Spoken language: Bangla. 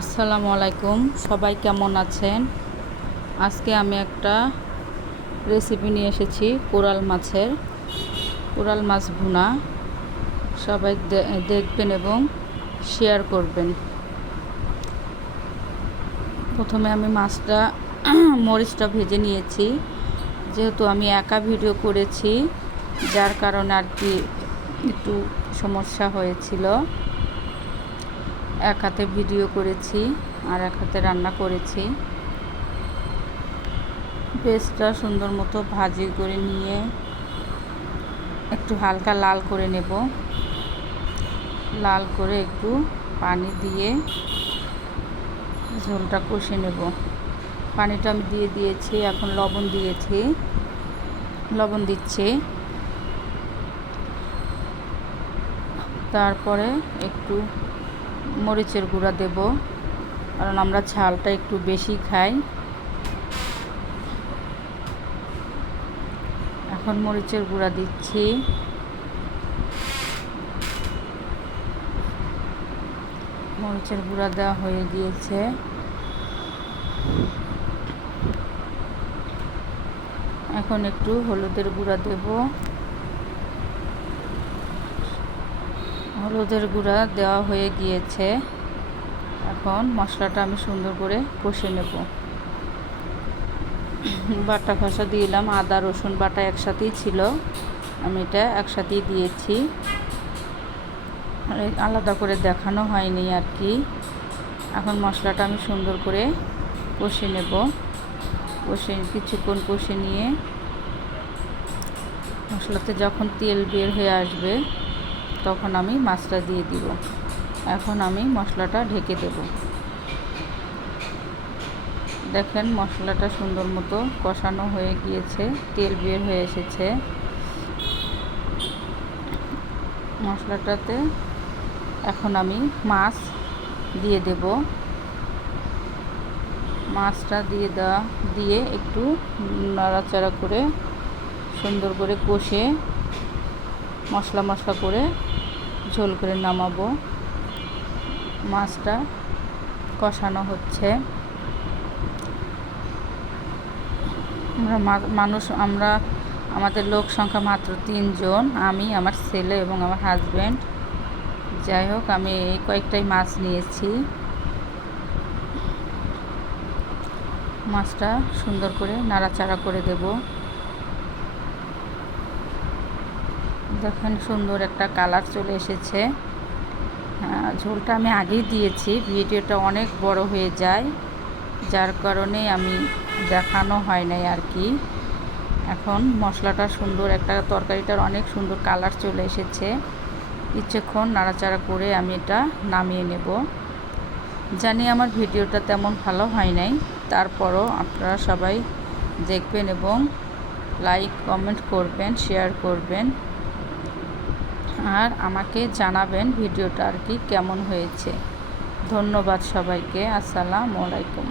আসসালামু আলাইকুম, সবাই কেমন আছেন? আজকে আমি একটা রেসিপি নিয়ে এসেছি কোরাল মাছ ভুনা। সবাই দেখবেন এবং শেয়ার করবেন। প্রথমে আমি মাছটা মরিচটা ভেজে নিয়েছি। যেহেতু আমি একা ভিডিও করেছি, যার কারণে আর কি একটু সমস্যা হয়েছিল। এক হাতে ভিডিও করেছি আর এক হাতে রান্না করেছি। পেস্টটা সুন্দর মতো ভাজি করে নিয়ে একটু হালকা লাল করে নেব। লাল করে একটু পানি দিয়ে ঝোলটা কষে নেব। পানিটা আমি দিয়ে দিয়েছি, এখন লবণ দিচ্ছি। তারপরে একটু মরিচের গুঁড়া দেব, কারণ আমরা ঝালটা একটু বেশি খাই। এখন মরিচের গুঁড়া দিচ্ছি। মরিচের গুঁড়া দেওয়া হয়ে গিয়েছে। এখন একটু হলুদের গুঁড়া দেব। হলুদের গুঁড়া দেওয়া হয়ে গিয়েছে। এখন মশলাটা আমি সুন্দর করে কষে নেব। বাটা কষা দিলাম, আদা রসুন বাটা একসাথেই ছিল, আমি এটা একসাথেই দিয়েছি, আলাদা করে দেখানো হয়নি আর কি। এখন মশলাটা আমি সুন্দর করে কষে নেব। কিছুক্ষণ কষে নিয়ে মশলাতে যখন তেল বের হয়ে আসবে তখন আমি মাছটা দিয়ে দিব। এখন আমি মশলাটা ঢেকে দেব। দেখেন মশলাটা সুন্দর মতো কষানো হয়ে গিয়েছে, তেল বের হয়ে এসেছে। মশলাটাতে এখন আমি মাছ দিয়ে দেব। মাছটা দিয়ে একটু নাড়াচাড়া করে সুন্দর করে কষে মশলা করে ঝোল করে নামাবো। মাছটা কষানো হচ্ছে। আমাদের লোক সংখ্যা মাত্র 3 জন, আমি, আমার ছেলে এবং আমার হাজব্যান্ড। যাই হোক, আমি এই কয়েকটাই মাছ নিয়েছি। মাছটা সুন্দর করে নাড়াচাড়া করে দেব। দেখেন সুন্দর একটা কালার চলে এসেছে। ঝোলটা আমি আগেই দিয়েছি, ভিডিওটা অনেক বড় হয়ে যায়, যার কারণে আমি দেখানো হয় নাই আর কি। এখন মশলাটা সুন্দর, একটা তরকারিটার অনেক সুন্দর কালার চলে এসেছে। কিছুক্ষণ নাড়াচাড়া করে আমি এটা নামিয়ে নেব। জানি আমার ভিডিওটা তেমন ভালো হয় নাই, তারপরও আপনারা সবাই দেখবেন এবং লাইক কমেন্ট করবেন, শেয়ার করবেন আর আমাকে জানাবেন ভিডিওটা আর কি কেমন হয়েছে। ধন্যবাদ সবাইকে। আসসালামু আলাইকুম।